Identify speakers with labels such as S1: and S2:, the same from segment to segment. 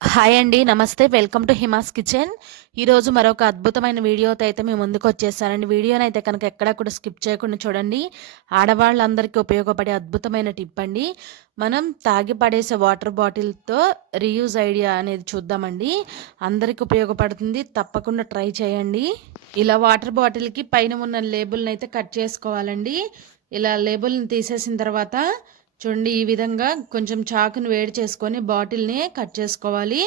S1: Hi అండి నమస్తే. Welcome to Hima's kitchen. ఈరోజు మరొక అద్భుతమైన వీడియోతో అయితే మేము ముందుకు వచ్చేసానండి. వీడియోని అయితే కనుక ఎక్కడా కూడా స్కిప్ చేయకుండా చూడండి. ఆడవాళ్ళందరికీ ఉపయోగపడే అద్భుతమైన టిప్ అండి. మనం తాగి పడేసే వాటర్ బాటిల్తో రీయూజ్ ఐడియా అనేది చూద్దామండి. అందరికి ఉపయోగపడుతుంది. తప్పకుండా ట్రై చేయండి. ఇలా వాటర్ బాటిల్కి పైన ఉన్న లేబుల్ని అయితే కట్ చేసుకోవాలండి. ఇలా లేబుల్ని తీసేసిన తర్వాత చూడండి ఈ విధంగా కొంచెం చాకును వేడి చేసుకొని బాటిల్ని కట్ చేసుకోవాలి.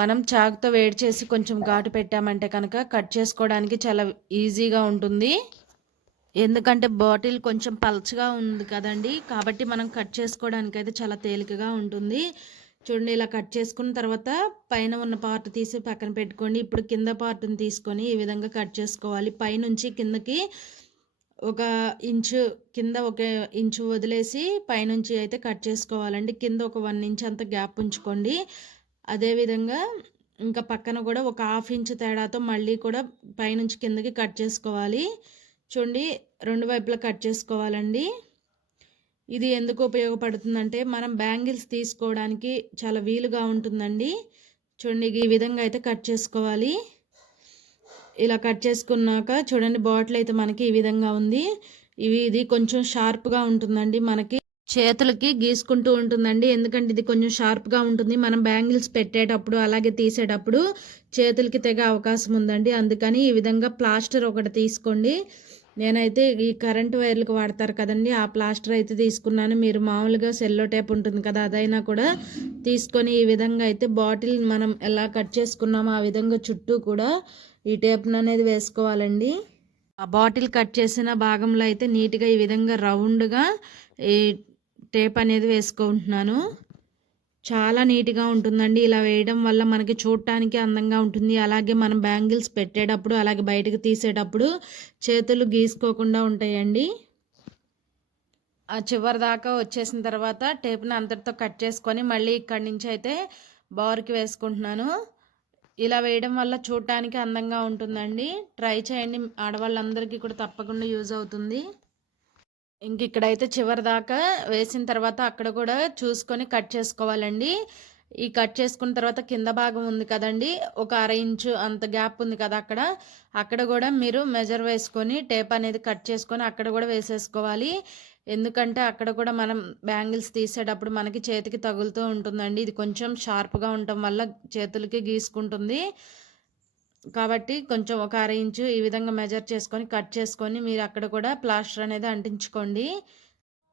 S1: మనం చాకుతో వేడి చేసి కొంచెం ఘాటు పెట్టామంటే కనుక కట్ చేసుకోవడానికి చాలా ఈజీగా ఉంటుంది. ఎందుకంటే బాటిల్ కొంచెం పల్చగా ఉంది కదండి కాబట్టి మనం కట్ చేసుకోవడానికి అయితే చాలా తేలికగా ఉంటుంది. చూడండి ఇలా కట్ చేసుకున్న తర్వాత పైన ఉన్న పార్ట్ తీసి పక్కన పెట్టుకోండి. ఇప్పుడు కింద పార్ట్ని తీసుకొని ఈ విధంగా కట్ చేసుకోవాలి. పైనుంచి కిందకి ఒక ఇంచు కింద ఒక ఇంచు వదిలేసి పైనుంచి అయితే కట్ చేసుకోవాలండి. కింద ఒక వన్ ఇంచ్ అంత గ్యాప్ ఉంచుకోండి. అదేవిధంగా ఇంకా పక్కన కూడా ఒక హాఫ్ ఇంచ్ తేడాతో మళ్ళీ కూడా పైనుంచి కిందకి కట్ చేసుకోవాలి. చూడండి రెండు వైపులా కట్ చేసుకోవాలండి. ఇది ఎందుకు ఉపయోగపడుతుందంటే మనం బ్యాంగిల్స్ తీసుకోవడానికి చాలా వీలుగా ఉంటుందండి. చూడండి ఈ విధంగా అయితే కట్ చేసుకోవాలి. ఇలా కట్ చేసుకున్నాక చూడండి బాటిల్ అయితే మనకి ఈ విధంగా ఉంది. ఇవి ఇది కొంచెం షార్ప్గా ఉంటుందండి మనకి. చేతులకి గీసుకుంటూ ఉంటుందండి. ఎందుకంటే ఇది కొంచెం షార్ప్గా ఉంటుంది. మనం బ్యాంగిల్స్ పెట్టేటప్పుడు అలాగే తీసేటప్పుడు చేతులకి తెగ అవకాశం ఉందండి. అందుకని ఈ విధంగా ప్లాస్టర్ ఒకటి తీసుకోండి. నేనైతే ఈ కరెంట్ వైర్లకు వాడతారు కదండి. ఆ ప్లాస్టర్ అయితే తీసుకున్నాను. మీరు మామూలుగా సెల్లో టేప్ ఉంటుంది కదా అదైనా కూడా తీసుకొని ఈ విధంగా అయితే బాటిల్ మనం ఎలా కట్ చేసుకున్నామో ఆ విధంగా చుట్టూ కూడా ఈ టేప్ను అనేది వేసుకోవాలండి. ఆ బాటిల్ కట్ చేసిన భాగంలో అయితే నీట్గా ఈ విధంగా రౌండ్గా ఈ టేప్ అనేది వేసుకుంటున్నాను. చాలా నీట్గా ఉంటుందండి. ఇలా వేయడం వల్ల మనకి చూడటానికి అందంగా ఉంటుంది. అలాగే మనం బ్యాంగిల్స్ పెట్టేటప్పుడు అలాగే బయటకు తీసేటప్పుడు చేతులు గీసుకోకుండా ఉంటాయండి. ఆ చివరి దాకా వచ్చేసిన తర్వాత టేప్ని అంతటితో కట్ చేసుకొని మళ్ళీ ఇక్కడి నుంచి అయితే బౌర్కి వేసుకుంటున్నాను. ఇలా వేయడం వల్ల చూడటానికి అందంగా ఉంటుందండి. ట్రై చేయండి. ఆడవాళ్ళందరికీ కూడా తప్పకుండా యూజ్ అవుతుంది. ఇంక ఇక్కడైతే చివరి దాకా వేసిన తర్వాత అక్కడ కూడా చూసుకొని కట్ చేసుకోవాలండి. ఈ కట్ చేసుకున్న తర్వాత కింద భాగం ఉంది కదండి. ఒక అర ఇంచు అంత గ్యాప్ ఉంది కదా అక్కడ. అక్కడ కూడా మీరు మెజర్ వేసుకొని టేప్ అనేది కట్ చేసుకొని అక్కడ కూడా వేసేసుకోవాలి. ఎందుకంటే అక్కడ కూడా మనం బ్యాంగిల్స్ తీసేటప్పుడు మనకి చేతికి తగులుతూ ఉంటుందండి. ఇది కొంచెం షార్ప్గా ఉండటం వల్ల చేతులకి గీసుకుంటుంది. కాబట్టి కొంచెం ఒక అర ఇంచు ఈ విధంగా మెజర్ చేసుకొని కట్ చేసుకొని మీరు అక్కడ కూడా ప్లాస్టర్ అనేది అంటించుకోండి.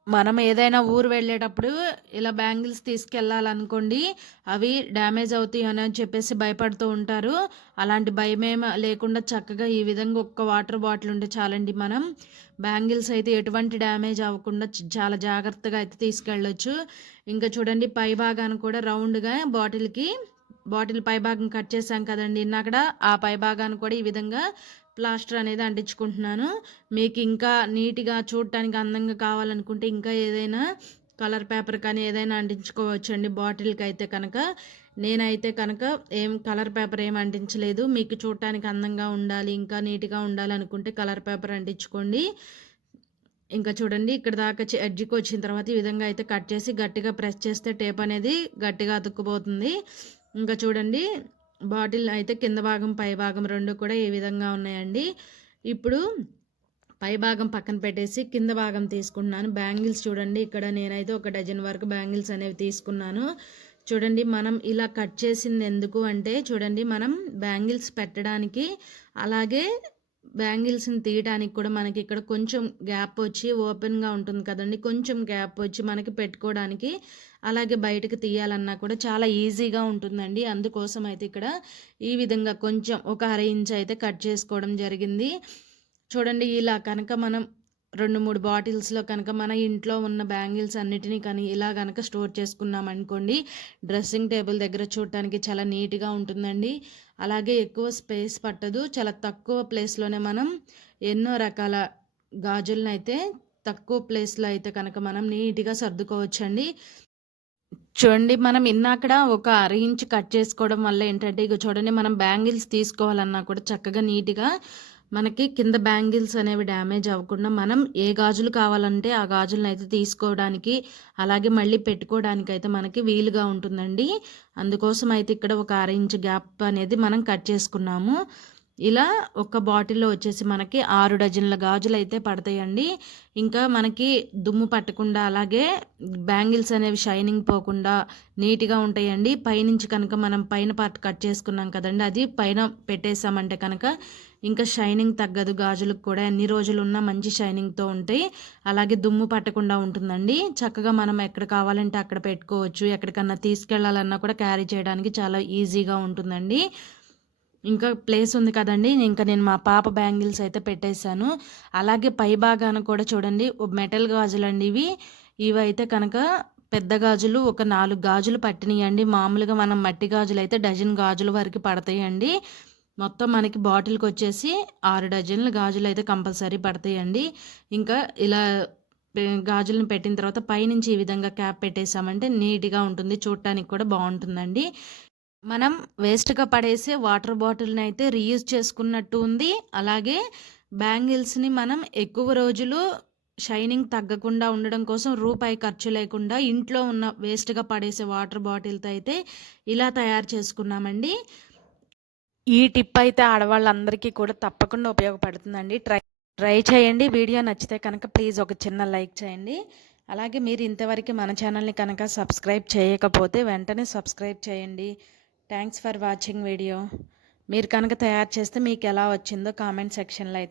S1: మనం ఏదైనా ఊరు వెళ్ళేటప్పుడు ఇలా బ్యాంగిల్స్ తీసుకెళ్ళాలనుకోండి అవి డ్యామేజ్ అవుతాయి అని చెప్పేసి భయపడుతూ ఉంటారు. అలాంటి భయమేమ లేకుండా చక్కగా ఈ విధంగా ఒక్క వాటర్ బాటిల్ ఉంటే చాలండి మనం. బ్యాంగిల్స్ అయితే ఎటువంటి డ్యామేజ్ అవ్వకుండా చాలా జాగ్రత్తగా అయితే తీసుకెళ్ళొచ్చు. ఇంకా చూడండి పై భాగాన్ని కూడా రౌండ్గా బాటిల్కి బాటిల్ పైభాగం కట్ చేశాం కదండి. అక్కడ ఆ పై భాగాన్ని కూడా ఈ విధంగా ప్లాస్టర్ అనేది అంటించుకుంటున్నాను. మీకు ఇంకా నీట్గా చూడటానికి అందంగా కావాలనుకుంటే ఇంకా ఏదైనా కలర్ పేపర్ కానీ ఏదైనా అంటించుకోవచ్చు అండి బాటిల్కి అయితే కనుక. నేనైతే కనుక ఏం కలర్ పేపర్ ఏం అంటించలేదు. మీకు చూడటానికి అందంగా ఉండాలి ఇంకా నీట్గా ఉండాలనుకుంటే కలర్ పేపర్ అంటించుకోండి. ఇంకా చూడండి ఇక్కడ దాకా ఎడ్జికి వచ్చిన తర్వాత ఈ విధంగా అయితే కట్ చేసి గట్టిగా ప్రెస్ చేస్తే టేప్ అనేది గట్టిగా అతుక్కుపోతుంది. ఇంకా చూడండి బాటిల్ అయితే కింద భాగం పై భాగం రెండు కూడా ఏ విధంగా ఉన్నాయండి. ఇప్పుడు పై భాగం పక్కన పెట్టేసి కింద భాగం తీసుకుంటున్నాను. బ్యాంగిల్స్ చూడండి ఇక్కడ నేనైతే ఒక డజన్ వరకు బ్యాంగిల్స్ అనేవి తీసుకున్నాను. చూడండి మనం ఇలా కట్ చేసింది ఎందుకు అంటే చూడండి మనం బ్యాంగిల్స్ పెట్టడానికి అలాగే బ్యాంగిల్స్ని తీయడానికి కూడా మనకి ఇక్కడ కొంచెం గ్యాప్ వచ్చి ఓపెన్గా ఉంటుంది కదండి. కొంచెం గ్యాప్ వచ్చి మనకి పెట్టుకోవడానికి అలాగే బయటకు తీయాలన్నా కూడా చాలా ఈజీగా ఉంటుందండి. అందుకోసం అయితే ఇక్కడ ఈ విధంగా కొంచెం ఒక అర ఇంచ్ అయితే కట్ చేసుకోవడం జరిగింది. చూడండి ఇలా కనుక మనం రెండు మూడు బాటిల్స్లో కనుక మన ఇంట్లో ఉన్న బ్యాంగిల్స్ అన్నిటినీ కానీ ఇలా కనుక స్టోర్ చేసుకున్నాం అనుకోండి డ్రెస్సింగ్ టేబుల్ దగ్గర చూడటానికి చాలా నీట్గా ఉంటుందండి. అలాగే ఎక్కువ స్పేస్ పట్టదు. చాలా తక్కువ ప్లేస్లోనే మనం ఎన్నో రకాల గాజులను అయితే తక్కువ ప్లేస్లో అయితే కనుక మనం నీట్గా సర్దుకోవచ్చండి. చూడండి మనం ఇన్నాకడ ఒక అర ఇంచ్ కట్ చేసుకోవడం వల్ల ఏంటంటే ఇక చూడండి మనం బ్యాంగిల్స్ తీసుకోవాలన్నా కూడా చక్కగా నీట్గా మనకి కింద బ్యాంగిల్స్ అనేవి డ్యామేజ్ అవ్వకుండా మనం ఏ గాజులు కావాలంటే ఆ గాజులను అయితే తీసుకోవడానికి అలాగే మళ్ళీ పెట్టుకోవడానికి అయితే మనకి వీలుగా ఉంటుందండి. అందుకోసం అయితే ఇక్కడ ఒక అర ఇంచ్ గ్యాప్ అనేది మనం కట్ చేసుకున్నాము. ఇలా ఒక బాటిల్లో వచ్చేసి మనకి ఆరు డజన్ల గాజులు అయితే పడతాయండి. ఇంకా మనకి దుమ్ము పట్టకుండా అలాగే బ్యాంగిల్స్ అనేవి షైనింగ్ పోకుండా నీట్గా ఉంటాయండి. పైనుంచి కనుక మనం పైన పార్ట్ కట్ చేసుకున్నాం కదండి అది పైన పెట్టేసామంటే కనుక ఇంకా షైనింగ్ తగ్గదు గాజులకు కూడా. ఎన్ని రోజులు ఉన్నా మంచి షైనింగ్తో ఉంటాయి. అలాగే దుమ్ము పట్టకుండా ఉంటుందండి. చక్కగా మనం ఎక్కడ కావాలంటే అక్కడ పెట్టుకోవచ్చు. ఎక్కడికన్నా తీసుకెళ్ళాలన్నా కూడా క్యారీ చేయడానికి చాలా ఈజీగా ఉంటుందండి. ఇంకా ప్లేస్ ఉంది కదండి. ఇంకా నేను మా పాప బ్యాంగిల్స్ అయితే పెట్టేశాను. అలాగే పై భాగాన కూడా చూడండి మెటల్ గాజులు అండి ఇవి. ఇవి అయితే కనుక పెద్ద గాజులు ఒక నాలుగు గాజులు పట్టినాయండి. మామూలుగా మనం మట్టి గాజులు అయితే డజన్ గాజుల వరకు పడతాయండి. మొత్తం మనకి బాటిల్కి వచ్చేసి ఆరు డజన్లు గాజులు అయితే కంపల్సరీ పడతాయండి. ఇంకా ఇలా గాజులను పెట్టిన తర్వాత పైనుంచి ఈ విధంగా క్యాప్ పెట్టేసామంటే నీట్గా ఉంటుంది. చూడటానికి కూడా బాగుంటుందండి. మనం వేస్ట్గా పడేసే వాటర్ బాటిల్ని అయితే రీయూజ్ చేసుకున్నట్టు ఉంది. అలాగే బ్యాంగిల్స్ని మనం ఎక్కువ రోజులు షైనింగ్ తగ్గకుండా ఉండడం కోసం రూపాయి ఖర్చు లేకుండా ఇంట్లో ఉన్న వేస్ట్గా పడేసే వాటర్ బాటిల్తో అయితే ఇలా తయారు చేసుకున్నామండి. ఈ టిప్ అయితే ఆడవాళ్ళందరికీ కూడా తప్పకుండా ఉపయోగపడుతుందండి. ట్రై ట్రై చేయండి. వీడియో నచ్చితే కనుక ప్లీజ్ ఒక చిన్న లైక్ చేయండి. అలాగే మీరు ఇంతవరకు మన ఛానల్ని కనుక సబ్స్క్రైబ్ చేయకపోతే వెంటనే సబ్స్క్రైబ్ చేయండి. థ్యాంక్స్ ఫర్ వాచింగ్ వీడియో మీరు కనుక తయారు చేస్తే మీకు ఎలా వచ్చిందో కామెంట్ సెక్షన్లో అయితే